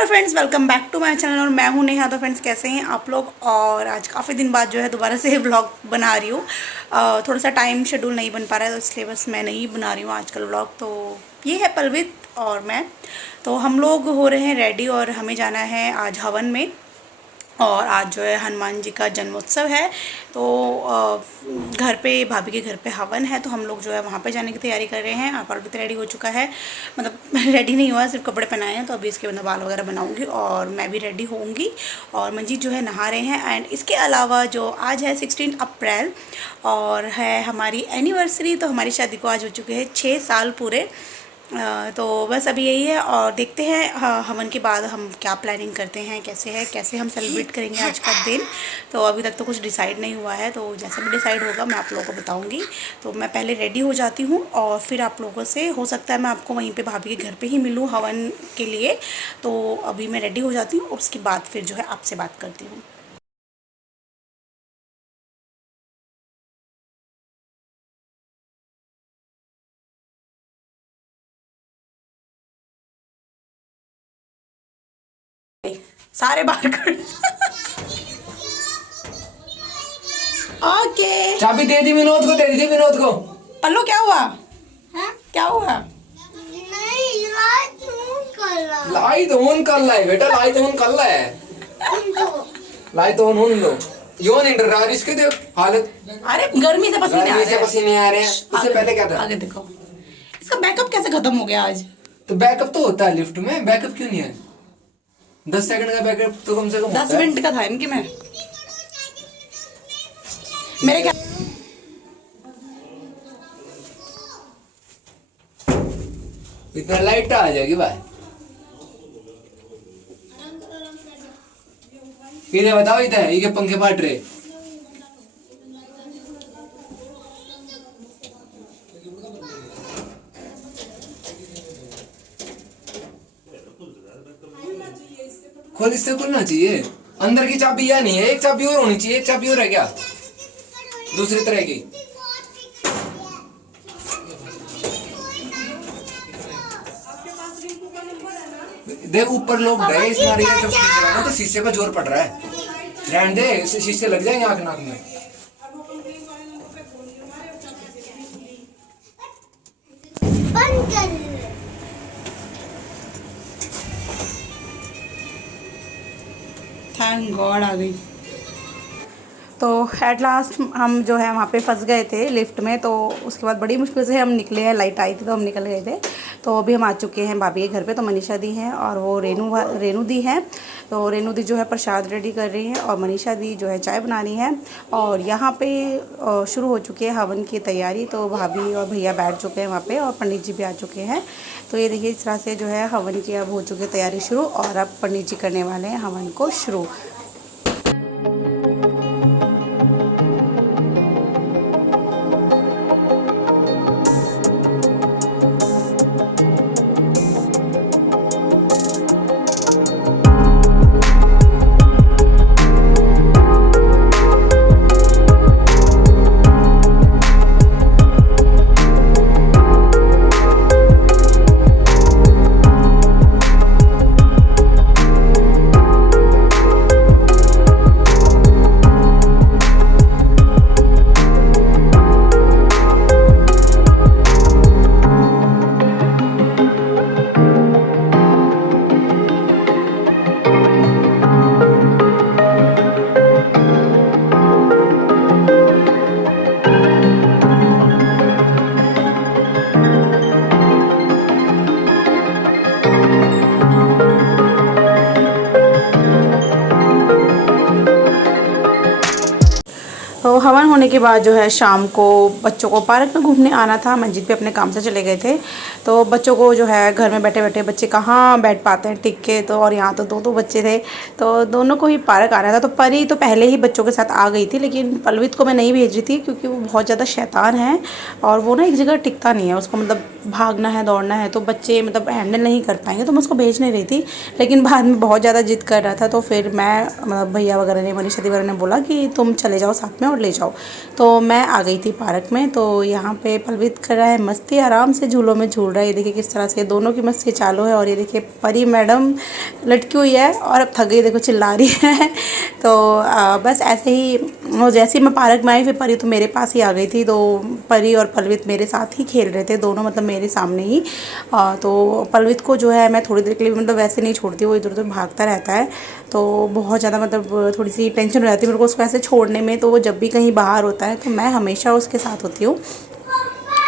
Hello friends, welcome back to my channel और मैं हूं नेहा। तो फ्रेंड्स, कैसे हैं आप लोग। और आज काफ़ी दिन बाद जो है दोबारा से व्लॉग बना रही हूँ। थोड़ा सा टाइम शेड्यूल नहीं बन पा रहा है, तो इसलिए बस मैं नहीं बना रही हूँ आजकल व्लॉग। तो ये है पलवित और मैं। तो हम लोग हो रहे हैं रेडी और हमें जाना है आज हवन में। और आज जो है हनुमान जी का जन्मोत्सव है। तो घर पे भाभी के घर पे हवन है, तो हम लोग जो है वहाँ पे जाने की तैयारी कर रहे हैं। आप भी रेडी हो चुका है, मतलब रेडी नहीं हुआ, सिर्फ कपड़े पहनाए हैं। तो अभी इसके बाद बाल वगैरह बनाऊंगी और मैं भी रेडी होऊंगी। और मंजीत जो है नहा रहे हैं। एंड इसके अलावा जो आज है 16 अप्रैल और है हमारी एनिवर्सरी। तो हमारी शादी को आज हो चुके हैं 6 साल पूरे। तो बस अभी यही है और देखते हैं हवन के बाद हम क्या प्लानिंग करते हैं, कैसे हम सेलिब्रेट करेंगे आज का दिन। तो अभी तक तो कुछ डिसाइड नहीं हुआ है, तो जैसे भी डिसाइड होगा मैं आप लोगों को बताऊंगी। तो मैं पहले रेडी हो जाती हूँ और फिर आप लोगों से हो सकता है मैं आपको वहीं पे भाभी के घर पे ही मिलूँ हवन के लिए। तो अभी मैं रेडी हो जाती हूँ, उसके बाद फिर जो है आपसे बात करती हूँ। सारे बाहर कर ओके। चाबी दे दी विनोद को, दे दी विनोद को। पल्लू क्या हुआ? हाँ? क्या हुआ? नहीं, लाइट ऑन कर रहा। लाइट ऑन कर ला है बेटा, लाइट ऑन कर ला है। लाइट ऑन होने दो। योन इंटर रहा है, इसके देख हालत। अरे गर्मी से पसीने आ गर्मी रहे से हैं। पसीने आ रहे हैं। इससे पहले क्या था? आगे देखो, इसका बैकअप कैसे खत्म हो गया आज। तो बैकअप तो होता है लिफ्ट में, बैकअप क्यों नहीं है? 10 सेकंड का बैकअप तो कम से कम 10 मिनट का था इनके में। मेरे क्या इतना लाइट आ जाएगी भाई। इन्हें बताओ, इधर ये पंखे पाट रहे। खोल, इससे खुलना चाहिए। अंदर की चाबी यह नहीं है, एक चाबी और होनी चाहिए। एक चाबी और है क्या दूसरी तरह की? देख ऊपर लोग गए इस मारे सब शीशे लगा, तो शीशे का जोर पड़ रहा है। रहने दे, इससे शीशे लग जाएंगे आंख नाक में। बंद कर। थैंक गॉड आ गई। तो एट लास्ट हम जो है वहाँ पे फंस गए थे लिफ्ट में। तो उसके बाद बड़ी मुश्किल से हम निकले हैं, लाइट आई थी तो हम निकल गए थे। तो अभी हम आ चुके हैं भाभी के घर पे। तो मनीषा दी हैं और वो रेनू दी हैं। तो रेनू दी जो है प्रसाद रेडी कर रही हैं और मनीषा दी जो है चाय बना रही हैं। और यहाँ पे शुरू हो चुकी है हवन की तैयारी। तो भाभी और भैया बैठ चुके हैं वहाँ पे और पंडित जी भी आ चुके हैं। तो ये देखिए इस तरह से जो है हवन की अब हो चुकी है तैयारी शुरू। और अब पंडित जी करने वाले हैं हवन को शुरू। तो हवन होने के बाद जो है शाम को बच्चों को पार्क में घूमने आना था। मंजीत भी अपने काम से चले गए थे। तो बच्चों को जो है घर में बैठे बैठे बच्चे कहाँ बैठ पाते हैं टिक के। तो और यहाँ तो दो बच्चे थे, तो दोनों को ही पार्क आना था। तो परी तो पहले ही बच्चों के साथ आ गई थी, लेकिन पलवित को मैं नहीं भेज रही थी क्योंकि वो बहुत ज़्यादा शैतान है और वो ना एक जगह टिकता नहीं है। उसको मतलब भागना है दौड़ना है तो बच्चे मतलब हैंडल नहीं कर पाएंगे, तो मैं उसको भेज नहीं रही थी। लेकिन बाद में बहुत ज़्यादा जिद कर रहा था तो फिर मैं मतलब भैया वगैरह ने, मनीषा दी वगैरह ने बोला कि तुम चले जाओ साथ में और ले जाओ। तो मैं आ गई थी पार्क में। तो यहाँ पे पलवित कर रहा है मस्ती, आराम से झूलों में झूल रहा है। ये देखिए किस तरह से दोनों की मस्ती चालू है। और ये देखिए परी मैडम लटकी हुई है और अब थक गई, देखो चिल्ला रही है। तो बस ऐसे ही जैसे ही मैं पार्क में आई फिर परी तो मेरे पास ही आ गई थी। तो परी और पलवित मेरे साथ ही खेल रहे थे दोनों, मतलब मेरे सामने ही। तो पलवित को जो है मैं थोड़ी देर के लिए मतलब वैसे नहीं छोड़ती, वो इधर उधर भागता रहता है। तो बहुत ज़्यादा मतलब थोड़ी सी टेंशन हो जाती है मेरे को उसको ऐसे छोड़ने में। तो वो जब भी कहीं बाहर होता है तो मैं हमेशा उसके साथ होती हूँ।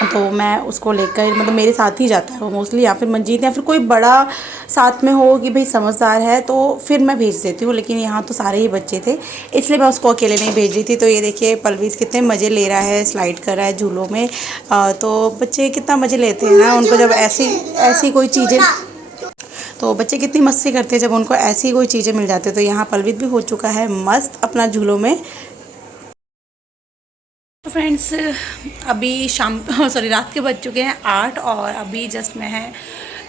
तो मैं उसको लेकर मतलब मेरे साथ ही जाता है वो मोस्टली, या फिर मंजीत या फिर कोई बड़ा साथ में हो कि भाई समझदार है तो फिर मैं भेज देती हूँ। लेकिन यहाँ तो सारे ही बच्चे थे इसलिए मैं उसको अकेले नहीं भेज रही थी। तो ये देखिए पलवीत कितने मज़े ले रहा है, स्लाइड कर रहा है झूलों में। तो बच्चे कितना मज़े लेते हैं ना उनको जब ऐसी ऐसी कोई चीज़ें, तो बच्चे कितनी मस्ती करते हैं जब उनको ऐसी कोई चीज़ें मिल जाती है। तो यहाँ पलवित भी हो चुका है मस्त अपना झूलों में। तो फ्रेंड्स अभी शाम सॉरी रात के बज चुके हैं 8 और अभी जस्ट मैं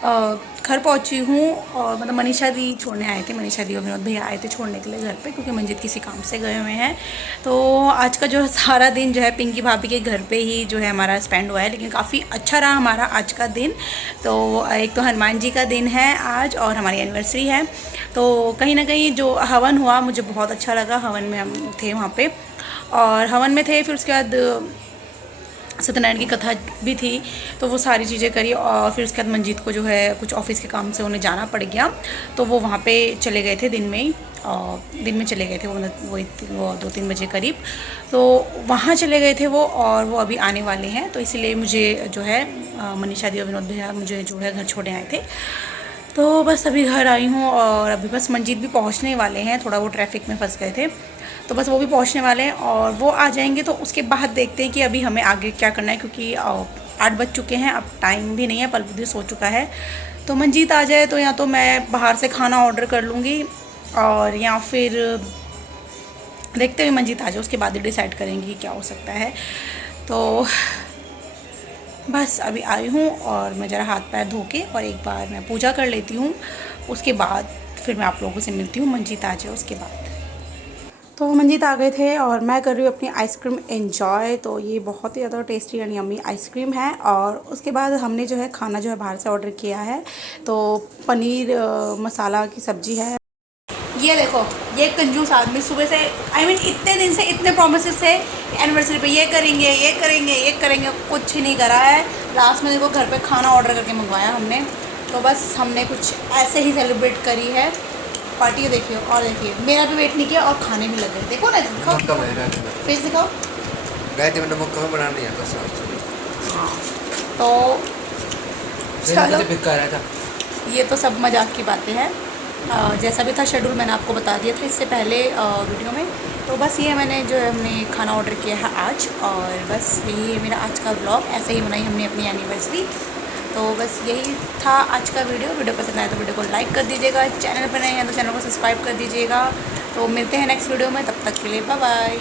घर पहुंची हूँ। और मतलब मनीषा दी छोड़ने आए थे, मनीषा दी और विनोद भैया आए थे छोड़ने के लिए घर पे, क्योंकि मंजित किसी काम से गए हुए हैं। तो आज का जो सारा दिन जो है पिंकी भाभी के घर पे ही जो है हमारा स्पेंड हुआ है। लेकिन काफ़ी अच्छा रहा हमारा आज का दिन। तो एक तो हनुमान जी का दिन है आज और हमारी एनिवर्सरी है। तो कहीं ना कहीं जो हवन हुआ मुझे बहुत अच्छा लगा। हवन में हम थे वहाँ पे और हवन में थे, फिर उसके बाद सत्यनारायण की कथा भी थी। तो वो सारी चीज़ें करी और फिर उसके बाद मंजीत को जो है कुछ ऑफिस के काम से उन्हें जाना पड़ गया। तो वो वहाँ पे चले गए थे दिन में ही, दिन में चले गए थे वो 2-3 बजे करीब। तो वहाँ चले गए थे वो और वो अभी आने वाले हैं। तो इसीलिए मुझे जो है मनीषा दी और विनोद भैया मुझे जो है घर छोड़ने आए थे। तो बस अभी घर आई हूँ और अभी बस मंजीत भी पहुँचने वाले हैं, थोड़ा वो ट्रैफिक में फंस गए थे। तो बस वो भी पहुंचने वाले हैं और वो आ जाएंगे तो उसके बाद देखते हैं कि अभी हमें आगे क्या करना है, क्योंकि 8 बज चुके हैं, अब टाइम भी नहीं है, पलवित भी सो चुका है। तो मंजीत आ जाए तो या तो मैं बाहर से खाना ऑर्डर कर लूँगी और या फिर देखते हुए मंजीत आ जाए, उसके बाद ही डिसाइड करेंगे कि क्या हो सकता है। तो बस अभी आई हूँ और मैं ज़रा हाथ पैर धो के और एक बार मैं पूजा कर लेती हूँ, उसके बाद फिर मैं आप लोगों से मिलती हूँ। मंजीत आ जाए उसके बाद। तो मंजीत आ गए थे और मैं कर रही हूँ अपनी आइसक्रीम एंजॉय। तो ये बहुत ही ज़्यादा टेस्टी एंड यम्मी आइसक्रीम है। और उसके बाद हमने जो है खाना जो है बाहर से ऑर्डर किया है। तो पनीर मसाला की सब्ज़ी है। ये देखो ये कंजूस आदमी सुबह से इतने दिन से इतने प्रोमिसेस थे एनिवर्सरी पे ये करेंगे ये करेंगे ये करेंगे, कुछ ही नहीं करा है। लास्ट में देखो घर पे खाना ऑर्डर करके मंगवाया हमने। तो बस हमने कुछ ऐसे ही सेलिब्रेट करी है पार्टी। देखिए और देखिए मेरा भी वेट नहीं किया और खाने भी लगे। देखो ना, दिखाओ फेस दिखाओ। बना नहीं आता हाँ तो चलो ये तो सब मजाक की बातें हैं। जैसा भी था शेड्यूल मैंने आपको बता दिया था इससे पहले वीडियो में। तो बस ये मैंने जो है हमने खाना ऑर्डर किया है आज और बस यही है मेरा आज का व्लॉग। ऐसे ही बनाई हमने अपनी एनिवर्सरी। तो बस यही था आज का वीडियो पसंद आया तो वीडियो को लाइक कर दीजिएगा, चैनल पर नए हैं तो चैनल को सब्सक्राइब कर दीजिएगा। तो मिलते हैं नेक्स्ट वीडियो में, तब तक के लिए बाय बाय।